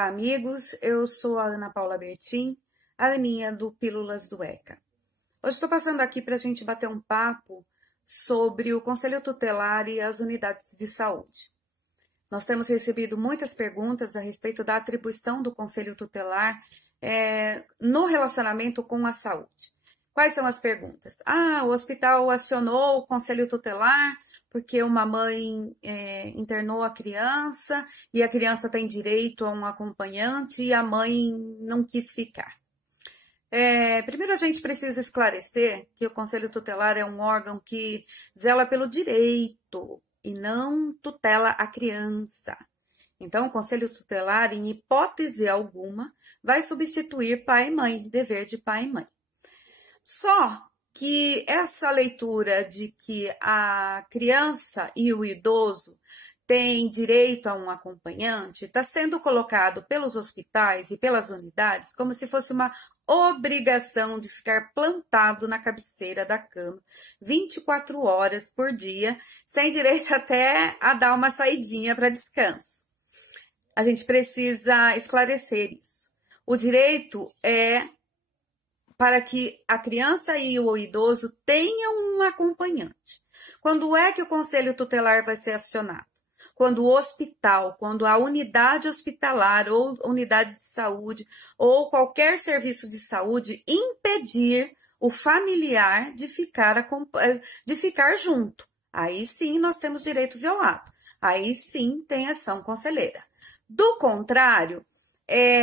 Olá, amigos. Eu sou a Ana Paula Bertin, a Aninha do Pílulas do ECA. Hoje estou passando aqui para a gente bater um papo sobre o Conselho Tutelar e as unidades de saúde. Nós temos recebido muitas perguntas a respeito da atribuição do Conselho Tutelar no relacionamento com a saúde. Quais são as perguntas? O hospital acionou o Conselho Tutelar porque uma mãe internou a criança e a criança tem direito a um acompanhante e a mãe não quis ficar. Primeiro a gente precisa esclarecer que o Conselho Tutelar é um órgão que zela pelo direito e não tutela a criança. Então, o Conselho Tutelar, em hipótese alguma, vai substituir pai e mãe, dever de pai e mãe. Só que essa leitura de que a criança e o idoso têm direito a um acompanhante está sendo colocado pelos hospitais e pelas unidades como se fosse uma obrigação de ficar plantado na cabeceira da cama 24 horas por dia, sem direito até a dar uma saidinha para descanso. A gente precisa esclarecer isso. O direito é para que a criança e o idoso tenham um acompanhante. Quando é que o Conselho Tutelar vai ser acionado? Quando o hospital, quando a unidade hospitalar ou unidade de saúde ou qualquer serviço de saúde impedir o familiar de ficar junto. Aí sim nós temos direito violado. Aí sim tem ação conselheira. Do contrário,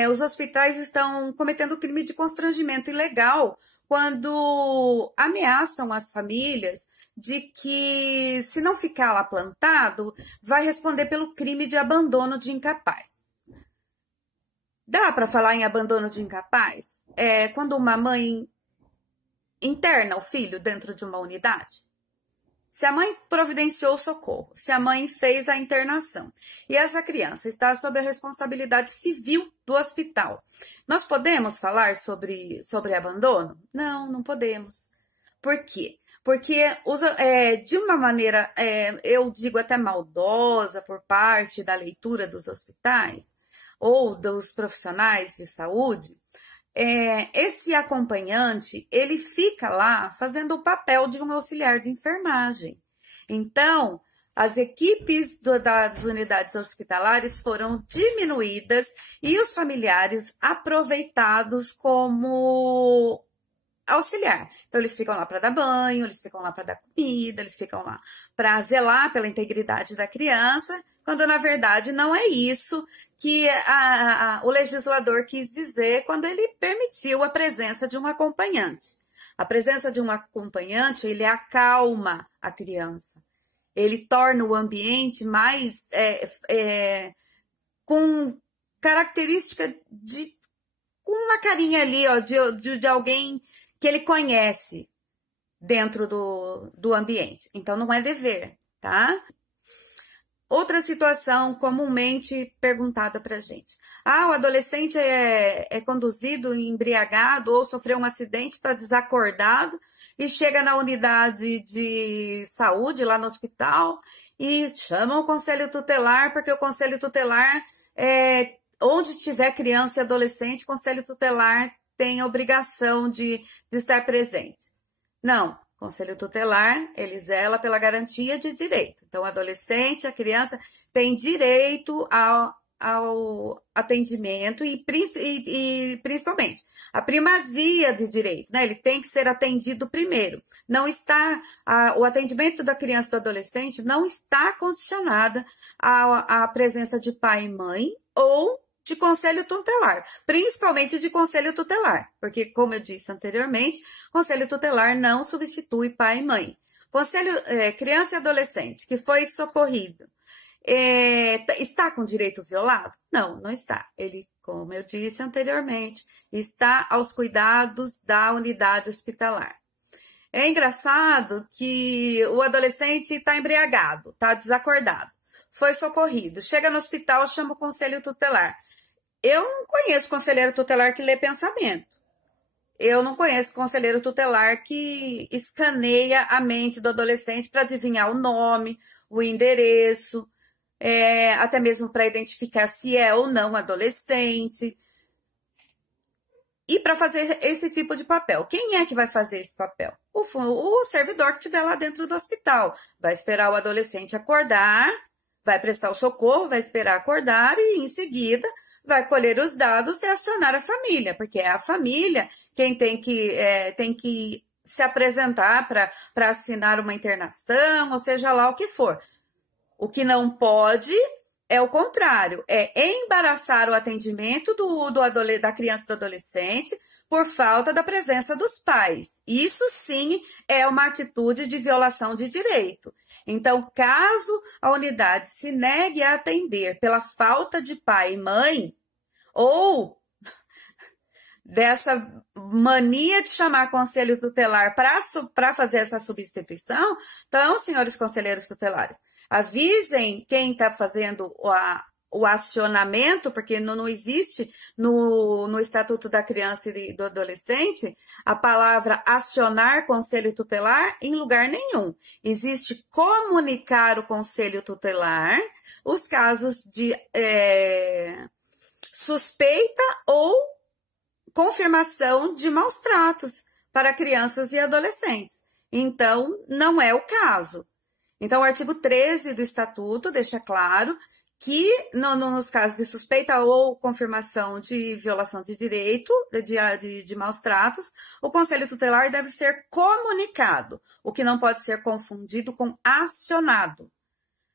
os hospitais estão cometendo crime de constrangimento ilegal quando ameaçam as famílias de que, se não ficar lá plantado, vai responder pelo crime de abandono de incapaz. Dá para falar em abandono de incapaz? Quando uma mãe interna o filho dentro de uma unidade? Se a mãe providenciou o socorro, se a mãe fez a internação e essa criança está sob a responsabilidade civil do hospital, nós podemos falar sobre abandono? Não, não podemos. Por quê? Porque de uma maneira, eu digo até maldosa por parte da leitura dos hospitais ou dos profissionais de saúde, esse acompanhante, ele fica lá fazendo o papel de um auxiliar de enfermagem. Então, as equipes das unidades hospitalares foram diminuídas e os familiares aproveitados como auxiliar. Então, eles ficam lá para dar banho, eles ficam lá para dar comida, eles ficam lá para zelar pela integridade da criança, quando na verdade não é isso que o legislador quis dizer quando ele permitiu a presença de um acompanhante. A presença de um acompanhante, ele acalma a criança. Ele torna o ambiente mais com característica com uma carinha ali, ó, de alguém que ele conhece dentro do ambiente. Então, não é dever, tá? Outra situação comumente perguntada pra gente. O adolescente é conduzido embriagado ou sofreu um acidente, está desacordado e chega na unidade de saúde, lá no hospital, e chama o Conselho Tutelar, porque o Conselho Tutelar, onde tiver criança e adolescente, o Conselho Tutelar tem a obrigação de estar presente. Não. Conselho Tutelar, ele zela pela garantia de direito. Então, o adolescente, a criança, tem direito ao atendimento e principalmente a primazia de direito, né? Ele tem que ser atendido primeiro. Não está, o atendimento da criança e do adolescente não está condicionada à presença de pai e mãe ou de conselho tutelar, principalmente de conselho tutelar, porque, como eu disse anteriormente, conselho tutelar não substitui pai e mãe. Criança e adolescente que foi socorrido, está com direito violado? Não, não está. Ele, como eu disse anteriormente, está aos cuidados da unidade hospitalar. É engraçado que o adolescente está embriagado, está desacordado, foi socorrido, chega no hospital, chama o conselho tutelar. Eu não conheço conselheiro tutelar que lê pensamento. Eu não conheço conselheiro tutelar que escaneia a mente do adolescente para adivinhar o nome, o endereço. até mesmo para identificar se é ou não adolescente. E para fazer esse tipo de papel, quem é que vai fazer esse papel? O servidor que estiver lá dentro do hospital. Vai esperar o adolescente acordar, vai prestar o socorro, vai esperar acordar e, em seguida, vai colher os dados e acionar a família, porque é a família quem tem que se apresentar para assinar uma internação, ou seja lá o que for. O que não pode é o contrário, é embaraçar o atendimento da criança e do adolescente por falta da presença dos pais. Isso sim é uma atitude de violação de direito. Então, caso a unidade se negue a atender pela falta de pai e mãe, ou dessa mania de chamar conselho tutelar para fazer essa substituição, então, senhores conselheiros tutelares, avisem quem está fazendo o acionamento, porque não existe no Estatuto da Criança e do Adolescente a palavra acionar conselho tutelar em lugar nenhum. Existe comunicar o conselho tutelar os casos de suspeita ou confirmação de maus tratos para crianças e adolescentes. Então, não é o caso. Então, o artigo 13 do Estatuto deixa claro que, nos casos de suspeita ou confirmação de violação de direito, de maus tratos, o Conselho Tutelar deve ser comunicado, o que não pode ser confundido com acionado.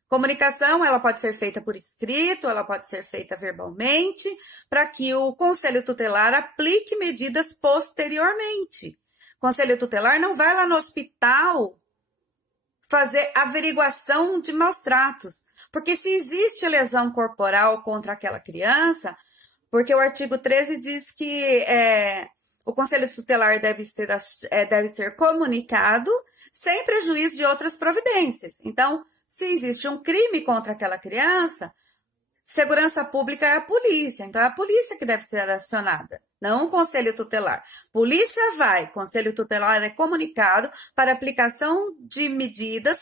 Comunicação, ela pode ser feita por escrito, ela pode ser feita verbalmente, para que o Conselho Tutelar aplique medidas posteriormente. O Conselho Tutelar não vai lá no hospital fazer averiguação de maus tratos, porque se existe lesão corporal contra aquela criança, porque o artigo 13 diz que o Conselho Tutelar deve ser comunicado sem prejuízo de outras providências. Então, se existe um crime contra aquela criança, segurança pública é a polícia. Então, é a polícia que deve ser acionada, não o Conselho Tutelar. Polícia vai, Conselho Tutelar é comunicado para aplicação de medidas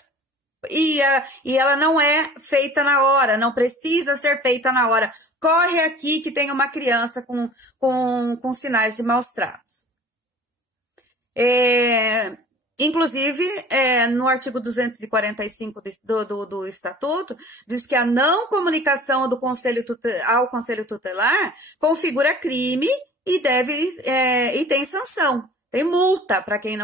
e ela não é feita na hora, não precisa ser feita na hora. Corre aqui que tem uma criança com sinais de maus tratos. Inclusive, no artigo 245 do Estatuto, diz que a não comunicação ao Conselho Tutelar configura crime e tem sanção, tem multa para quem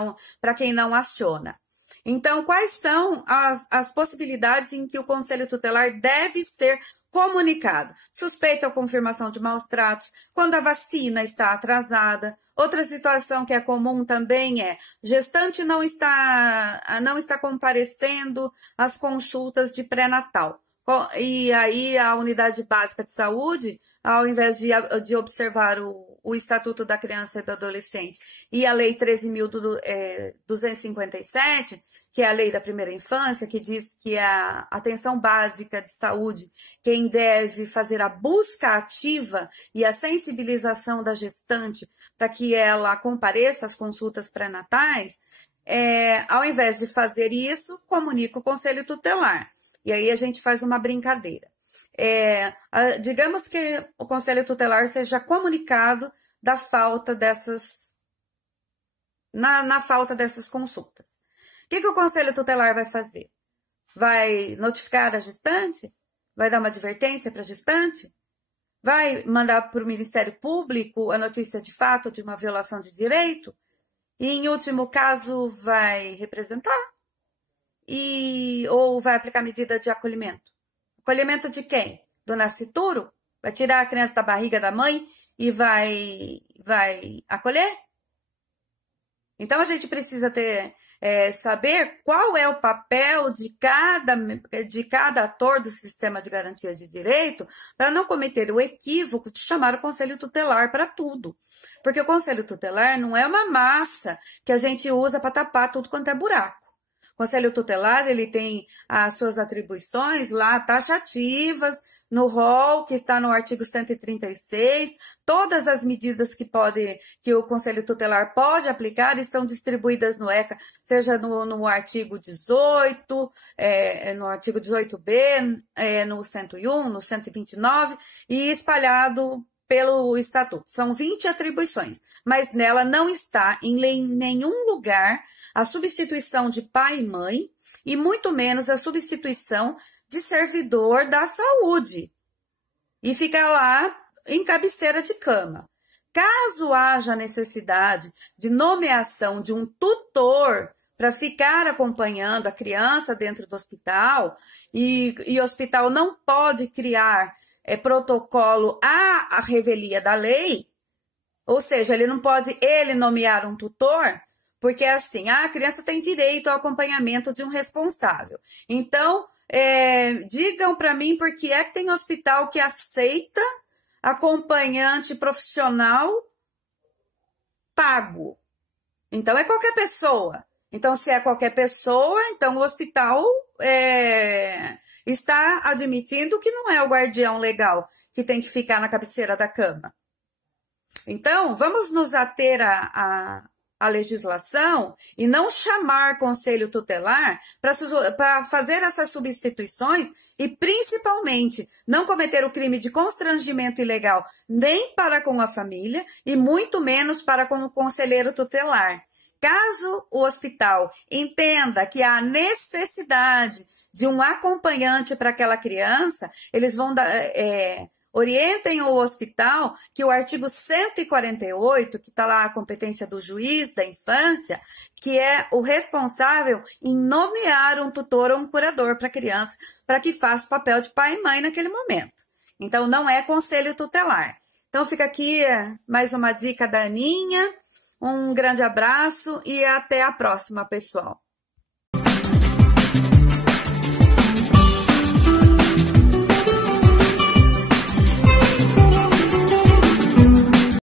não aciona. Então, quais são as possibilidades em que o Conselho Tutelar deve ser comunicado? Suspeita ou confirmação de maus tratos, quando a vacina está atrasada. Outra situação que é comum também é gestante não está comparecendo às consultas de pré-natal. E aí a unidade básica de saúde, ao invés de observar o Estatuto da Criança e do Adolescente e a Lei 13.257, que é a Lei da Primeira Infância, que diz que a atenção básica de saúde, quem deve fazer a busca ativa e a sensibilização da gestante para que ela compareça às consultas pré-natais, ao invés de fazer isso, comunica o Conselho Tutelar. E aí a gente faz uma brincadeira. Digamos que o Conselho Tutelar seja comunicado da falta na falta dessas consultas. O que o Conselho Tutelar vai fazer? Vai notificar a gestante? Vai dar uma advertência para a gestante? Vai mandar para o Ministério Público a notícia de fato de uma violação de direito? E, em último caso, vai representar? Ou vai aplicar medida de acolhimento? Acolhimento de quem? Do nascituro? Vai tirar a criança da barriga da mãe e vai acolher? Então, a gente precisa saber qual é o papel de cada ator do sistema de garantia de direito para não cometer o equívoco de chamar o Conselho Tutelar para tudo. Porque o Conselho Tutelar não é uma massa que a gente usa para tapar tudo quanto é buraco. O Conselho Tutelar, ele tem as suas atribuições lá taxativas no rol, que está no artigo 136. Todas as medidas que o Conselho Tutelar pode aplicar estão distribuídas no ECA, seja no artigo 18, no artigo 18b, no 101, no 129 e espalhado pelo Estatuto. São 20 atribuições, mas nela não está em nenhum lugar a substituição de pai e mãe, e muito menos a substituição de servidor da saúde. E fica lá em cabeceira de cama. Caso haja necessidade de nomeação de um tutor para ficar acompanhando a criança dentro do hospital, e o hospital não pode criar protocolo à revelia da lei, ou seja, ele não pode nomear um tutor, porque assim, a criança tem direito ao acompanhamento de um responsável. Então, digam para mim por que é que tem hospital que aceita acompanhante profissional pago. Então, é qualquer pessoa. Então, se é qualquer pessoa, então o hospital está admitindo que não é o guardião legal que tem que ficar na cabeceira da cama. Então, vamos nos ater a legislação e não chamar conselho tutelar para fazer essas substituições e, principalmente, não cometer o crime de constrangimento ilegal nem para com a família e muito menos para com o conselheiro tutelar. Caso o hospital entenda que há necessidade de um acompanhante para aquela criança, eles vão orientem o hospital que o artigo 148, que está lá a competência do juiz da infância, que é o responsável em nomear um tutor ou um curador para a criança, para que faça o papel de pai e mãe naquele momento. Então, não é conselho tutelar. Então, fica aqui mais uma dica da Aninha. Um grande abraço e até a próxima, pessoal.